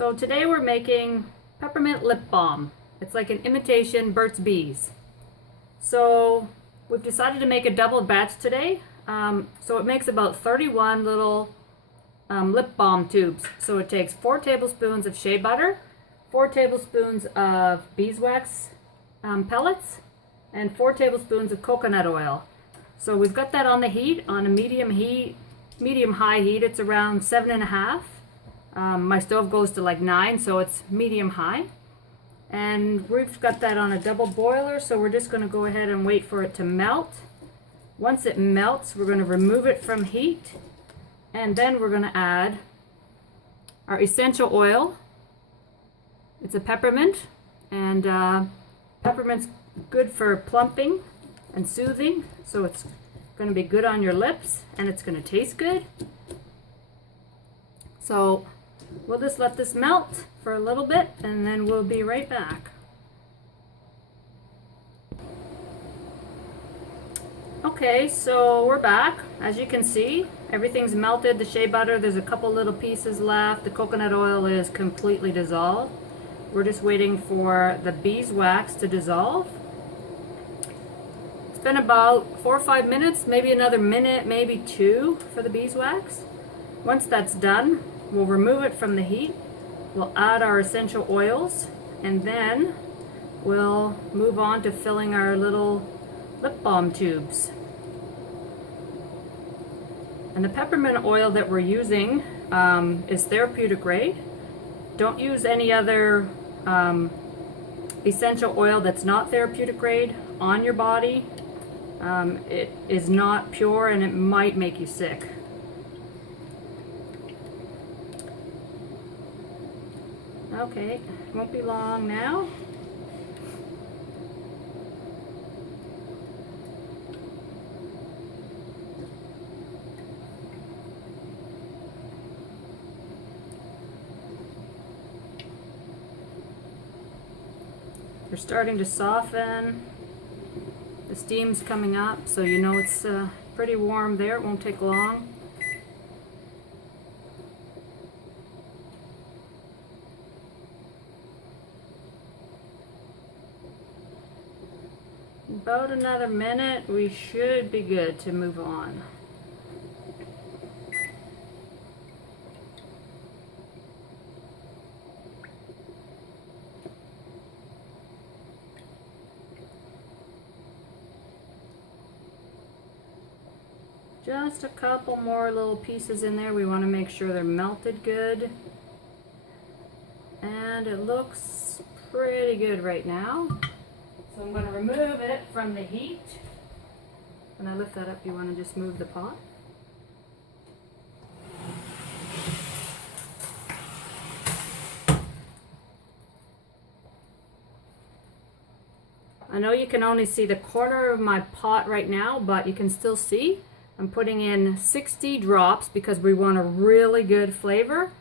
So today we're making peppermint lip balm. It's like an imitation Burt's Bees. So we've decided to make a double batch today. So it makes about 31 little lip balm tubes. So it takes 4 tablespoons of shea butter, 4 tablespoons of beeswax pellets, and 4 tablespoons of coconut oil. So we've got that on the heat, on a medium-high heat. It's around 7.5. My stove goes to like 9, so it's medium-high. And we've got that on a double boiler, so we're just going to go ahead and wait for it to melt. Once it melts, we're going to remove it from heat, and then we're going to add our essential oil. It's a peppermint, and peppermint's good for plumping and soothing, so it's going to be good on your lips, and it's going to taste good. So we'll just let this melt for a little bit, and then we'll be right back. Okay, so we're back. As you can see, everything's melted. The shea butter, there's a couple little pieces left. The coconut oil is completely dissolved. We're just waiting for the beeswax to dissolve. It's been about 4 or 5 minutes, maybe another minute, maybe 2 for the beeswax. Once that's done, we'll remove it from the heat. We'll add our essential oils, and then we'll move on to filling our little lip balm tubes. And the peppermint oil that we're using is therapeutic grade. Don't use any other essential oil that's not therapeutic grade on your body. It is not pure, and it might make you sick. Okay, won't be long now. They're starting to soften. The steam's coming up, so you know it's pretty warm there. It won't take long. About another minute, we should be good to move on. Just a couple more little pieces in there. We want to make sure they're melted good. And it looks pretty good right now. So I'm going to remove it from the heat. When I lift that up, you want to just move the pot. I know you can only see the corner of my pot right now, but you can still see I'm putting in 60 drops because we want a really good flavor.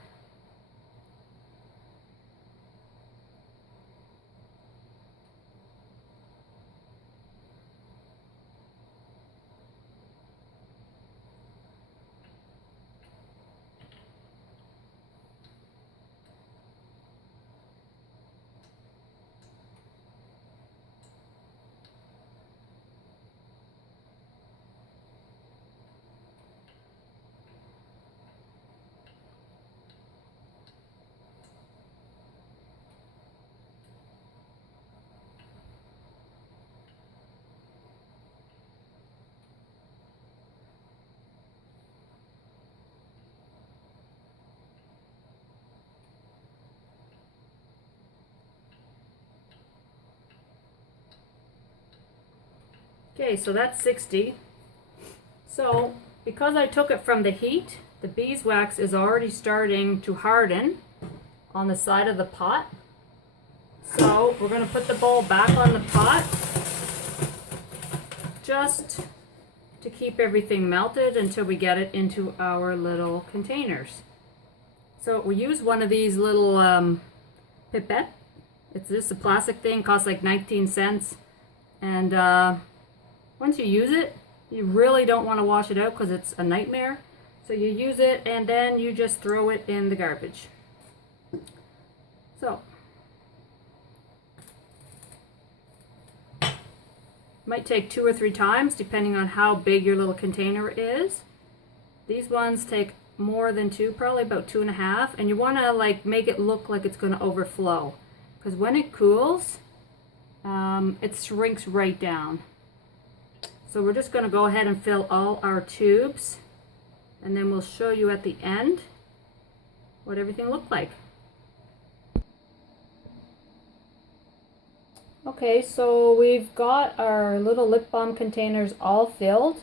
Okay, so that's 60. So because I took it from the heat, the beeswax is already starting to harden on the side of the pot. So we're going to put the bowl back on the pot just to keep everything melted until we get it into our little containers. So we use one of these little pipette. It's just a plastic thing, costs like 19 cents. And once you use it, you really don't want to wash it out because it's a nightmare. So you use it and then you just throw it in the garbage. So, might take 2 or 3 times depending on how big your little container is. These ones take more than 2, probably about 2.5, and you want to like make it look like it's going to overflow, because when it cools, it shrinks right down. So we're just going to go ahead and fill all our tubes, and then we'll show you at the end what everything looked like. Okay, so we've got our little lip balm containers all filled,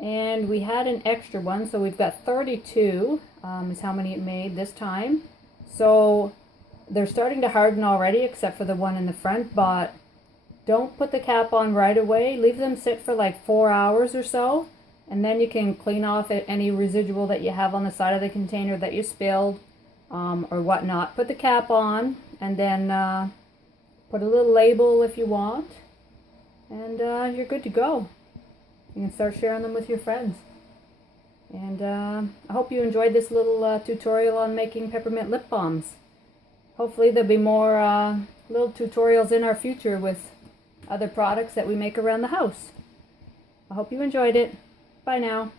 and we had an extra one, so we've got 32 is how many it made this time. So they're starting to harden already, except for the one in the front, but don't put the cap on right away. Leave them sit for like 4 hours or so, and then you can clean off any residual that you have on the side of the container that you spilled or whatnot. Put the cap on, and then put a little label if you want, and you're good to go. You can start sharing them with your friends. And I hope you enjoyed this little tutorial on making peppermint lip balms. Hopefully there'll be more little tutorials in our future with other products that we make around the house. I hope you enjoyed it. Bye now.